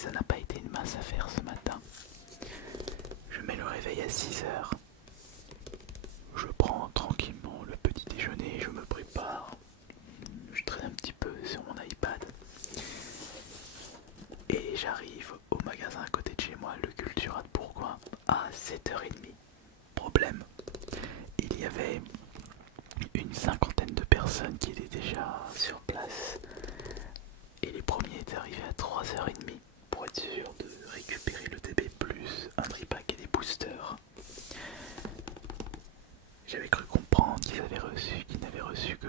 ça n'a pas été une mince affaire ce matin. Je mets le réveil à 6 heures. Je prends tranquillement le petit déjeuner, je me prépare. Je traîne un petit peu sur mon iPad. Et j'arrive au magasin à côté de chez moi, le Cultura de Bourgoin, à 7h30. Problème, il y avait une cinquantaine de personnes qui étaient déjà sur place. Et les premiers étaient arrivés à 3h30 pour être sûr de récupérer le TB plus un tripack et des boosters. J'avais cru comprendre qu'ils n'avaient reçu que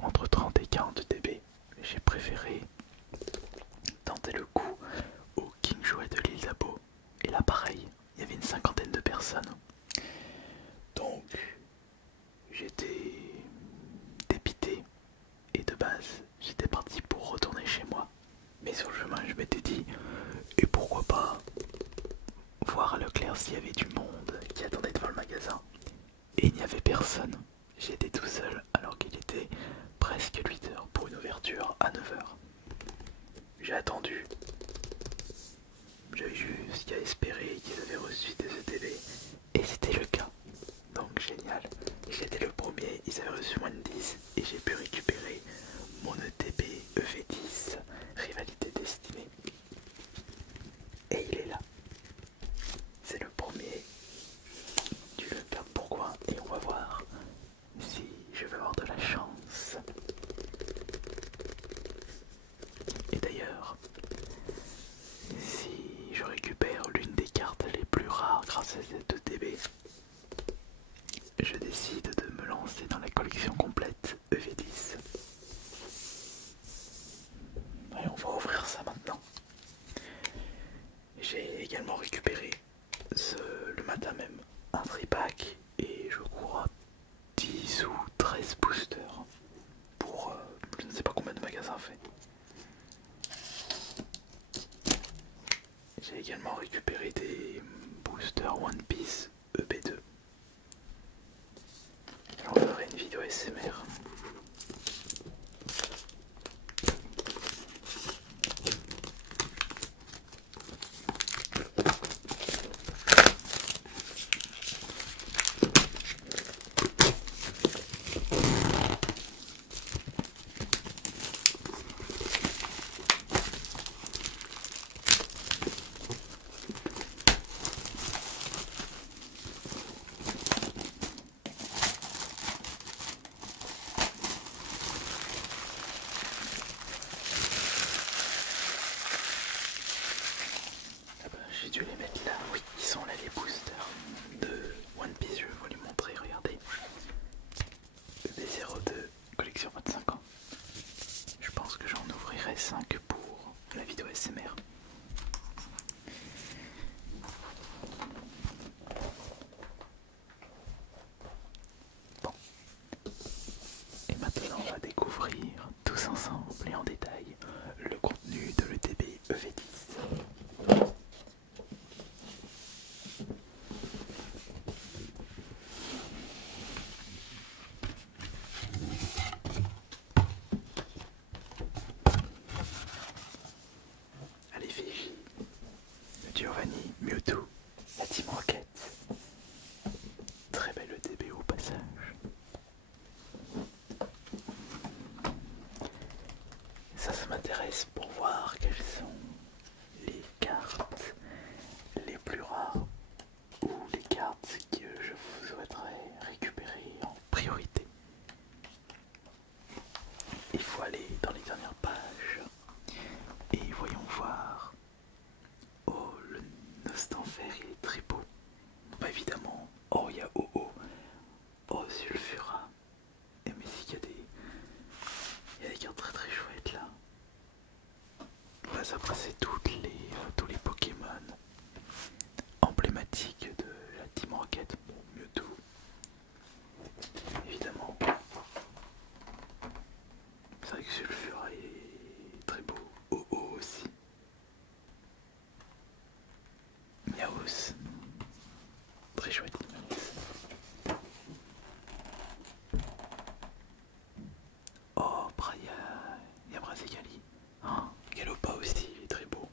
entre 30 et 40 TB. J'ai préféré tenter le coup au King Jouet de l'île d'Abo. Et là pareil, il y avait une cinquantaine de personnes. Donc j'étais dépité et de base j'étais parti pour retourner chez moi. Mais sur le chemin je m'étais dit, et pourquoi pas voir à Leclerc s'il y avait du monde qui attendait devant le magasin. Et il n'y avait personne. J'étais tout seul alors qu'il était presque 8 heures pour une ouverture à 9 heures. J'ai attendu. J'avais juste qu'à espérer qu'ils avaient reçu des ETB. Et c'était le cas. Donc génial. J'étais le premier, ils avaient reçu moins de 10 et j'ai pu récupérer mon ETB EV10 Rivalité Destinée. Et il est là. C'est le premier du Leclerc Bourgoin et on va voir si je vais avoir de la chance. Et d'ailleurs, si je récupère l'une des cartes les plus rares grâce à cette ETB, je décide de me lancer dans la collection complète EV10. Et on va ouvrir ça maintenant. J'ai également récupéré le matin même un tripack et je crois 10 ou 13 boosters pour je ne sais pas combien de magasins fait. J'ai également récupéré des boosters One Piece EP2. J'en ferai une vidéo SMR. J'ai dû les mettre là, oui, ils sont là les boosters de One Piece, je vais vous les montrer, regardez. B02, collection 25 ans. Je pense que j'en ouvrirai 5 pour la vidéo SMR. Bon. Et maintenant on va découvrir tous ensemble et en détail le contenu de l'ETB EV10. À l'effigie de Giovanni Mewtwo, la Team Rocket. Très belle ETB au passage. Ça m'intéresse pour voir quelles sont les cartes les plus rares ou les cartes que je souhaiterais récupérer en priorité. Il faut aller dans les dernières pages et voyons voir. Oh, le Nostanfer, il est très beau. Bah évidemment. Oh, il y a OO. Oh, Sulfura. Et mais si, il y a des cartes très très chouettes là. Bah, après c'est tous les Pokémon emblématiques de la Team Rocket. Bon, Mewtwo. Évidemment. C'est vrai que Sulfura est très beau. OO aussi. Miaos. Très chouette. Oh, il y a Brazigali. Oh, Galopa aussi, il est très beau.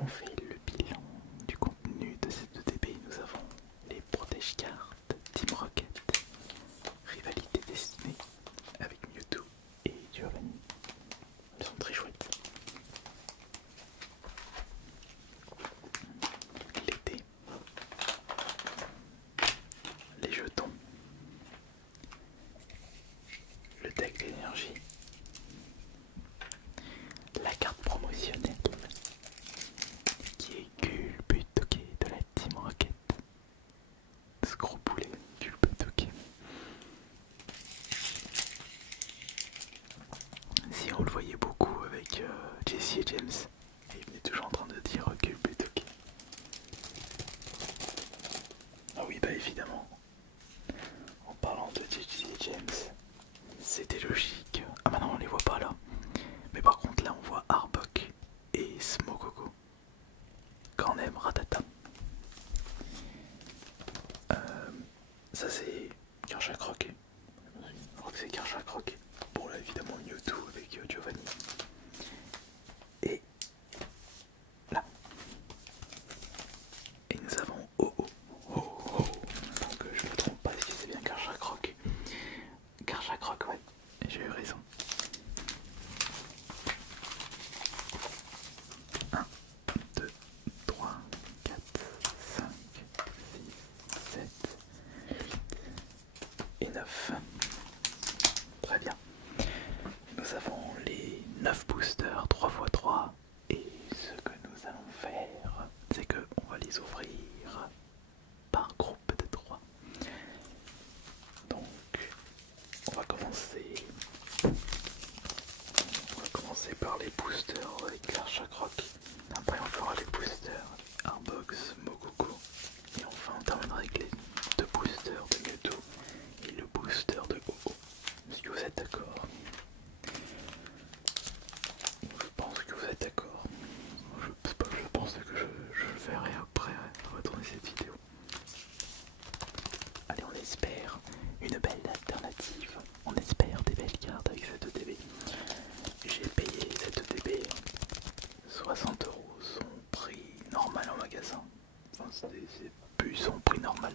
on fait le bilan du contenu de cette ETB, nous avons les protège-cartes Team Rocket, Rivalité Destinée avec Mewtwo et Giovanni. Elles sont très chouettes. L'été, les jetons, le deck d'énergie, la carte promotionnelle qui est Gulbutoke de la Team Rocket. Ce gros boulet, Gulbutoke. Si on le voyait beaucoup avec Jesse et James, il venait toujours en train de dire Gulbutoke. Ah oui, bah évidemment. En parlant de Jesse et James, c'était logique. Ah bah non, on les voit pas là. Mais par contre là on voit Arbok et Smokoko. Quand on aime Ratata. Ça c'est Karchakroc. Je crois que c'est Karchakroc. Bon là évidemment Mewtwo avec Giovanni. Et là. Et nous avons Oh-Oh. Oh-Oh. Donc je me trompe pas si c'est bien Karchakroc. Karchakroc, ouais. J'ai eu raison. 1, 2, 3, 4, 5, 6, 7, 8 et 9. Très bien. Nous avons les 9 boosters 3x3 et ce que nous allons faire, c'est que on va les ouvrir par groupe de 3. Donc on va commencer par les boosters avec Karchakroc. Après on fera les boosters Arbox, Mogoko. Et enfin on terminera avec les 2 boosters de Mewtwo et le booster de Oh-Oh. Est-ce que vous êtes d'accord? Je pense que vous êtes d'accord. Je pense que je le ferai après retourner cette vidéo. Allez, on espère une belle alternative. On espère des belles cartes avec cette ETB. J'ai payé cette ETB 60 €, son prix normal en magasin. Enfin, c'est plus son prix normal.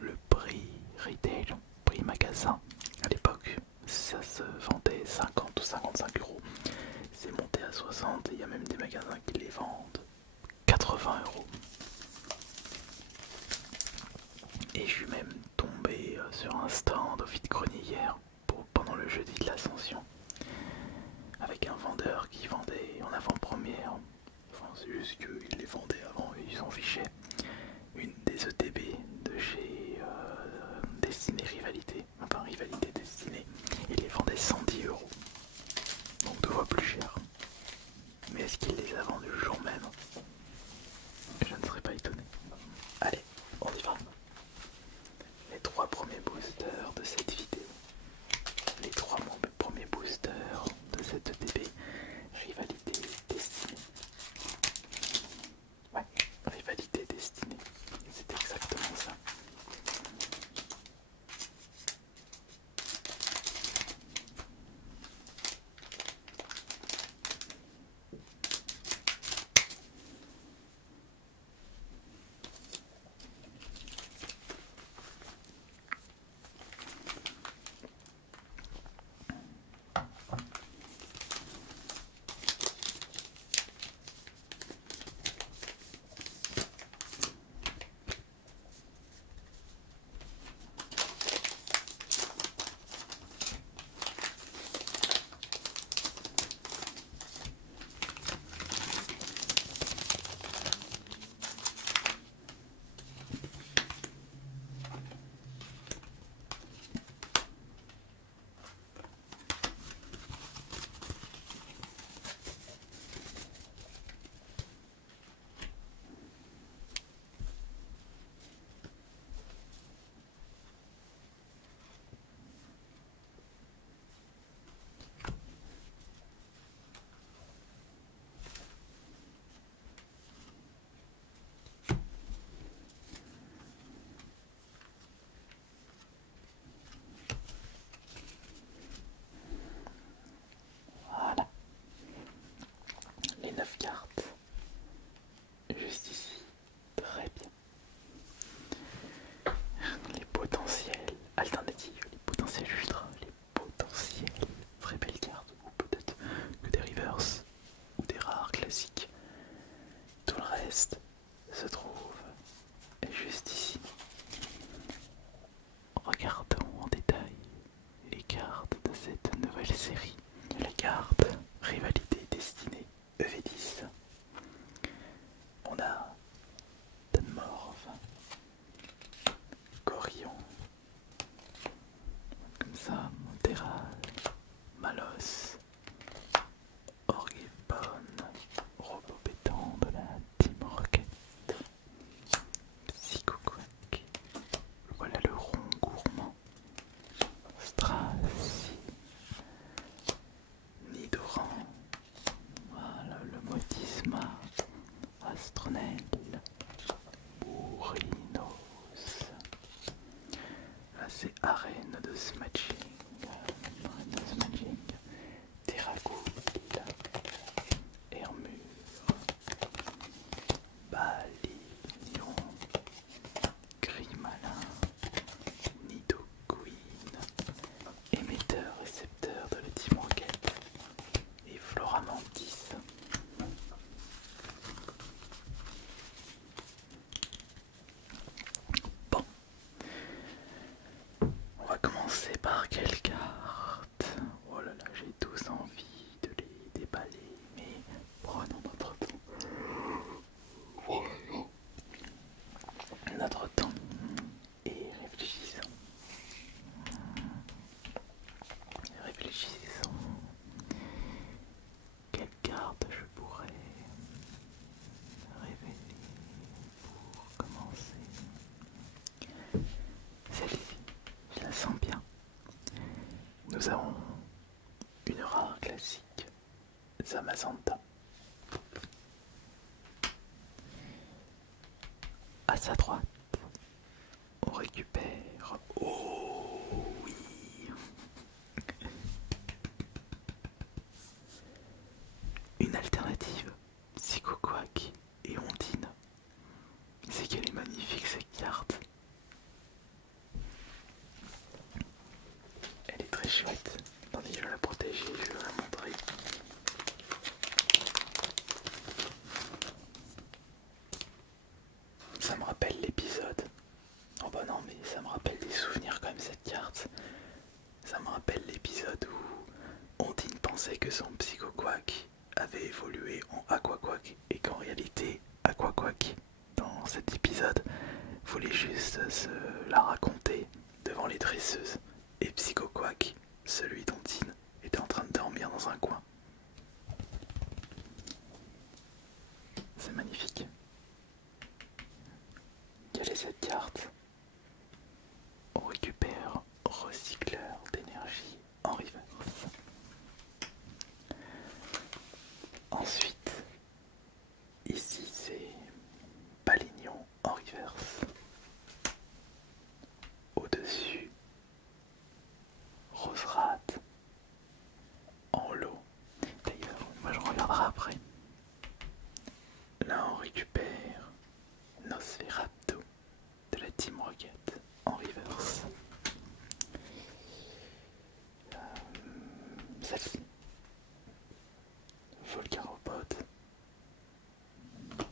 Le prix retail, prix magasin, à l'époque, ça se vendait 50 ou 55 €. C'est monté à 60 et il y a même des magasins qui les vendent 80 €. Et je suis même tombé sur un stand au vide-grenier hier pendant le jeudi de l'Ascension avec un vendeur qui vendait en avant-première. Enfin, c'est juste qu'ils les vendaient avant et ils s'en fichaient. Une des ETB de chez Destinée Rivalité, enfin Rivalité Destinée, il les vendait 110 €. Donc 2 fois plus cher. Mais est-ce qu'il les a vendus le jour même? Je ne serais pas étonné. Allez, on y va. Les 3 premiers boosters de cette vidéo. Les 3 premiers boosters de cette ETB Rivalité Destinée. Ouais, Rivalité Destinée. C'est exactement ça. c'est Arène de Smashing. Arène de Smashing. Terracool. Hermure. Balignon. Gris malin. Nidoqueen. Émetteur, récepteur de la Team Rocket. Et Floramantis. Bon, on va commencer par quelle carte? Oh là là, j'ai tous envie de les déballer, mais prenons notre temps. Prenons notre temps et réfléchissons. Réfléchissons. Quelle carte je pourrais révéler pour commencer? Celle-ci, je la sens bien. Nous avons une rare classique, Zamazenta. À sa droite, on récupère... Oh oui! Une alternative, Psychoquack et Ondine. C'est qu'elle est magnifique cette carte. Elle est très chouette. Attendez, je vais la protéger, je vais la montrer. Ça me rappelle l'épisode. Oh bah non, mais ça me rappelle des souvenirs quand même cette carte. Ça me rappelle l'épisode où Ondine pensait que son Psychoquack avait évolué en Aquaquack et qu'en réalité Aquaquack dans cet épisode voulait juste se la raconter devant les dresseuses et Psychoquack, celui d'Ondine, était en train de dormir dans un coin. C'est magnifique. Quelle est cette carte? On récupère recycleur d'énergie en reverse. Ensuite, ici c'est Balignon en reverse. Au-dessus, Roserade en lot. D'ailleurs, moi je regarderai après. Là on récupère Nosferatu de la Team Rocket en reverse. Celle-ci, Volcaropod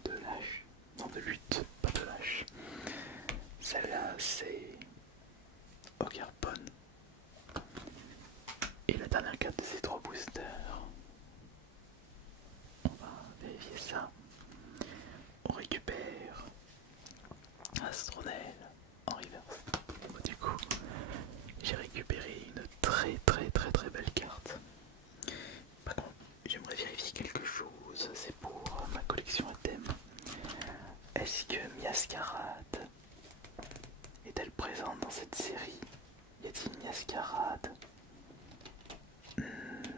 de lâche, non de lutte, pas de lâche. Celle-là c'est Ogerpon. Et la dernière carte de ces trois boosters, on va vérifier ça. On récupère Astronel en reverse. Du coup, j'ai récupéré une très belle carte. Par contre, j'aimerais vérifier quelque chose, c'est pour ma collection à thème. Est-ce que Miascarade est-elle présente dans cette série? Y a-t-il Miascarade?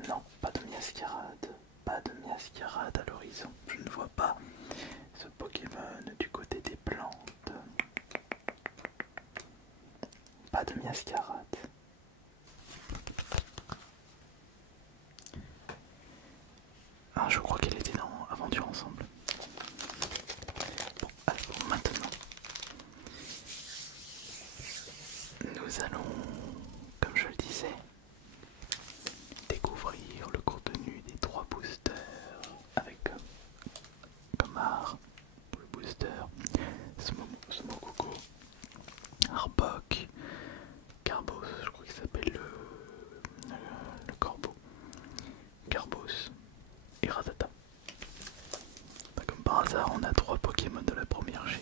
Non, pas de Miascarade. Pas de Miascarade à l'horizon. Je ne vois pas ce Pokémon du côté des plantes. Pas de Miascarade. Ah, je crois qu'elle était dans Aventure Ensemble. Bon, alors maintenant, nous allons, comme je le disais, découvrir le contenu des trois boosters avec comme art pour le booster Smogogo, Arbok, Carbos, je crois qu'il s'appelle le corbeau, Carbos et Rattata. Comme par hasard, on a trois Pokémon de la première G.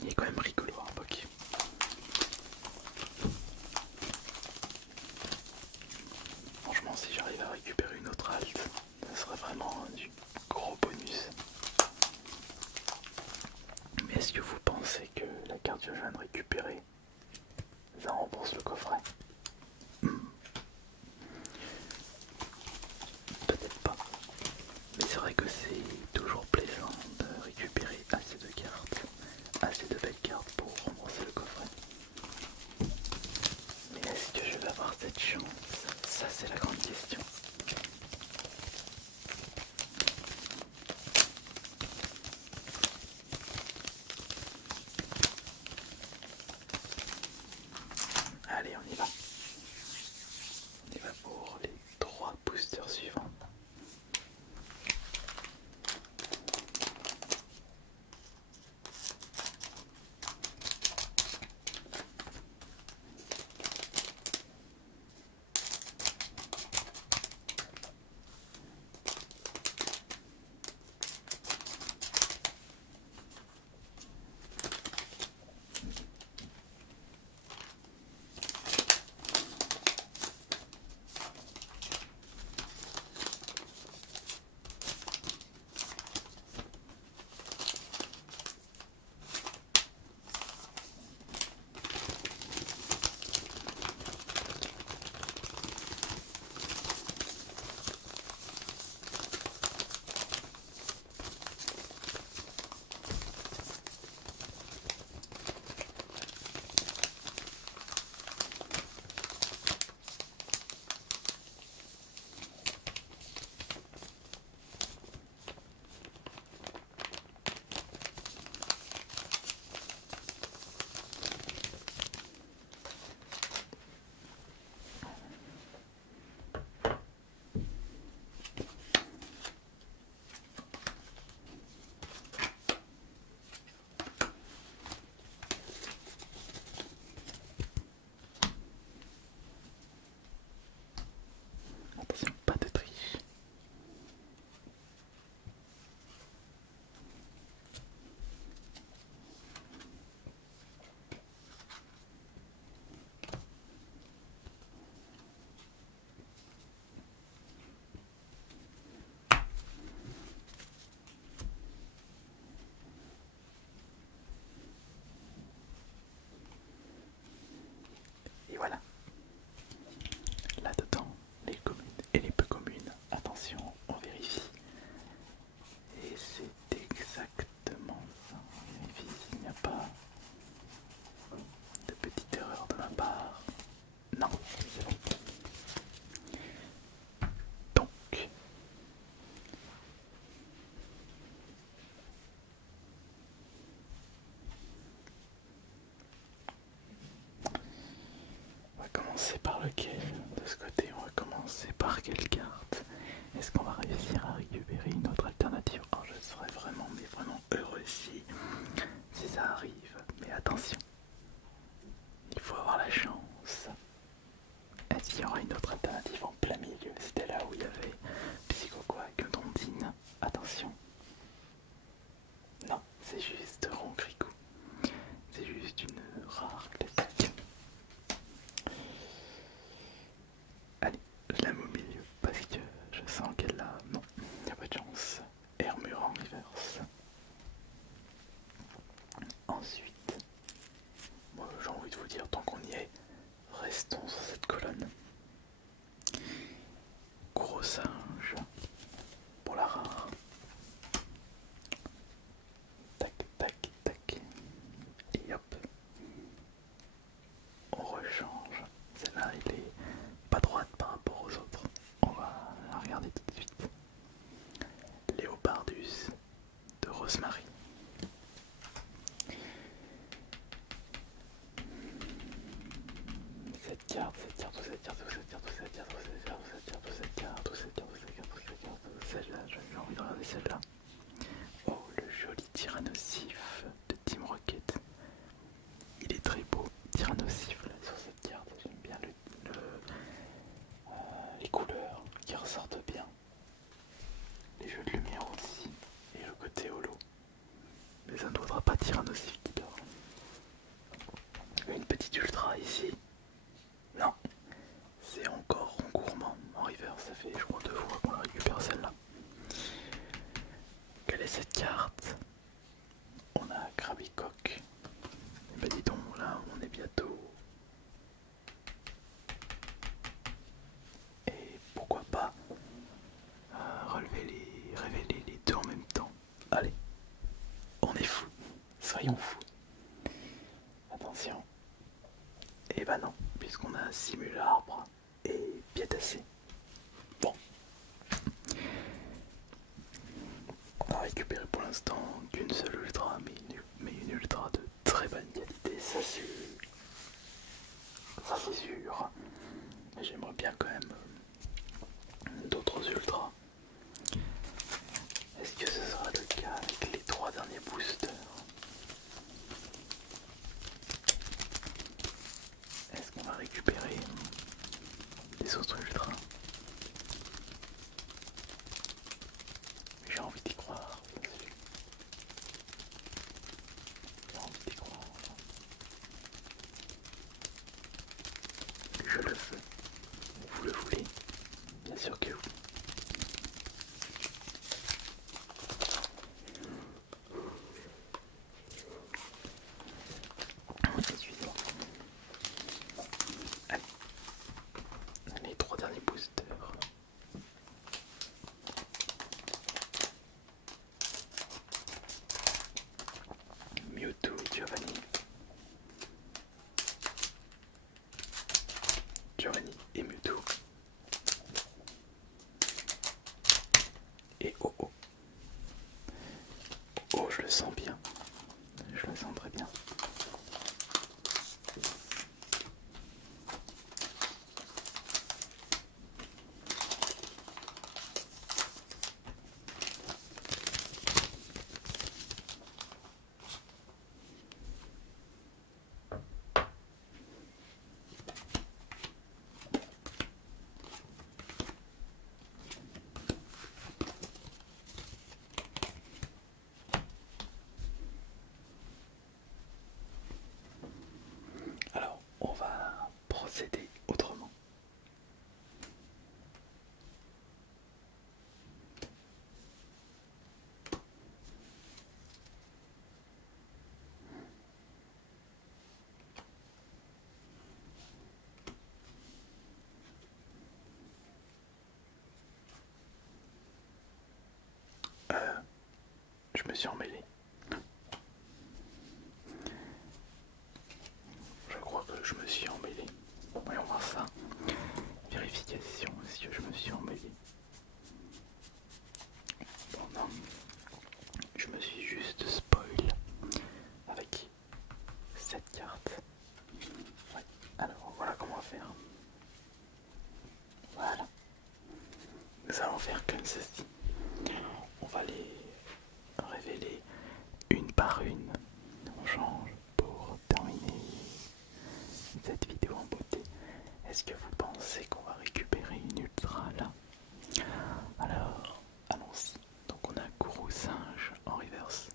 Il est quand même rigolo, Arbok. Franchement, si j'arrive à récupérer une autre halte, ça serait vraiment du gros bonus. Mais est-ce que vous pensez que la carte que je viens de récupérer, ça rembourse le coffret? Peut-être pas. Mais c'est vrai que c'est toujours plaisant de récupérer assez de cartes, assez de belles cartes pour rembourser le coffret. commencer par lequel? De ce côté, on va commencer par quelle carte? Est-ce qu'on va réussir à récupérer une autre alternative? Oh, je serais vraiment, mais vraiment heureux si ça arrive. Mais attention, il faut avoir la chance. Est-ce qu'il y aura une autre alternative en plein milieu? C'était là où il y avait Psychoquack, Dondine. Attention. Non, c'est juste Roncricou. C'est juste une rare classique. Allez, je la mets au milieu parce que je sens qu'elle a... Non, il n'y a pas de chance. Hermure en reverse. Ensuite, moi j'ai envie de vous dire, tant qu'on y est, restons sur cette colonne. Gros singe pour la rare. Tac, tac, tac. Et hop. On rechange. Celle-là, elle est pas droite par rapport aux autres. On va la regarder tout de suite. Léopardus de Rosemary. Cette carte, celle-là, j'ai envie de regarder celle-là. Oh, le joli Tyrannosif de Team Rocket. Il est très beau, Tyrannosif là sur cette carte. J'aime bien les couleurs qui ressortent bien. Les jeux de lumière aussi. Et le côté holo. Mais ça ne voudra pas Tyrannosif qui dort. Une petite ultra ici. Non, c'est encore Rongourmand en river, ça fait je crois 2 fois qu'on la récupère celle-là. Quelle est cette carte? On a Krabicock. Et bah dis donc, là on est bientôt. Et pourquoi pas révéler les deux en même temps. Allez, on est fous, soyons fous. Attention. Et bah non, puisqu'on a Simularbre et Piétassé. Bon. On a récupéré pour l'instant qu'une seule ultra, mais une ultra de très bonne qualité, ça c'est sûr. Mais j'aimerais bien quand même d'autres ultras. Est-ce que ce sera le cas avec les 3 derniers boosters? Est-ce qu'on va récupérer des autres ultras? J'ai envie d'y croire. J'ai envie d'y croire. Je le veux. Vous le voulez? Bien sûr que oui. Excusez-moi. Allez. Les 3 derniers boosters. Mewtwo, Giovanni et Mewtwo. Et oh oh. Oh, je le sens bien. Je le sens très bien. Alors, on va procéder autrement. Je me suis emmêlé. Je crois que je me suis emmêlé. Voyons voir ça. Vérification, est-ce que je me suis emmêlé? Bon non. Je me suis juste spoil avec cette carte. Ouais. Alors voilà comment on va faire. Est-ce que vous pensez qu'on va récupérer une ultra là? Alors, allons-y. Donc on a Gourou Singe en reverse.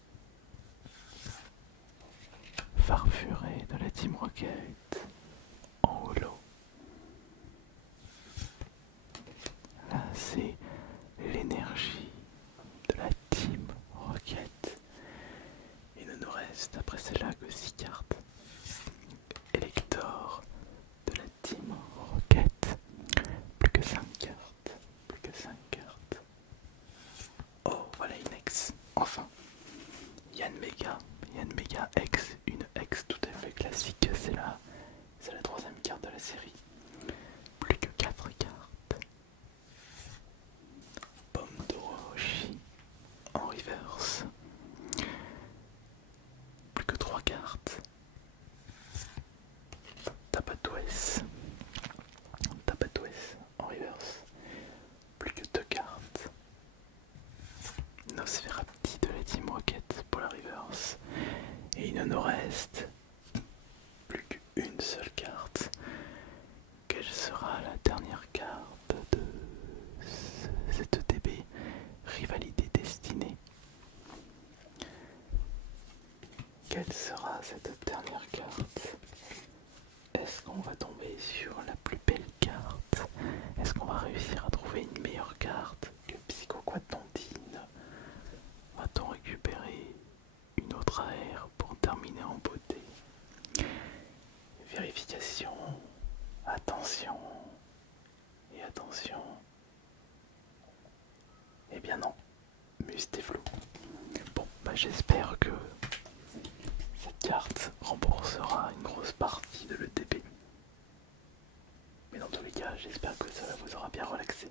Farfuré de la Team Rocket en holo. Là c'est l'énergie de la Team Rocket. Il ne nous reste après celle-là que 6 cartes. Elector de la Team Rocket. Plus que 5 cartes. Plus que 5 cartes. Oh, voilà une ex. Enfin. Yann Mega X. Une ex tout à fait classique. C'est la troisième carte de la série. Plus que 4 cartes. Pomme d'Orochi en reverse. Plus que 3 cartes. Tapatouès en reverse. Plus que 2 cartes. Nosferapti de la Team Rocket pour la reverse. Et il ne nous reste plus qu'une seule carte. Quelle sera la dernière carte de cette ETB Rivalité Destinée? Quelle sera cette dernière carte? Est-ce qu'on va tomber sur la plus belle carte? Est-ce qu'on va réussir à trouver une meilleure carte que Psychoquatantine? Va-t-on récupérer une autre AR pour terminer en beauté? Vérification. Attention. Et attention. Eh bien non. Must est flou. Bon, bah j'espère que cette carte remboursera une grosse partie de l'ETP. Mais dans tous les cas, j'espère que cela vous aura bien relaxé.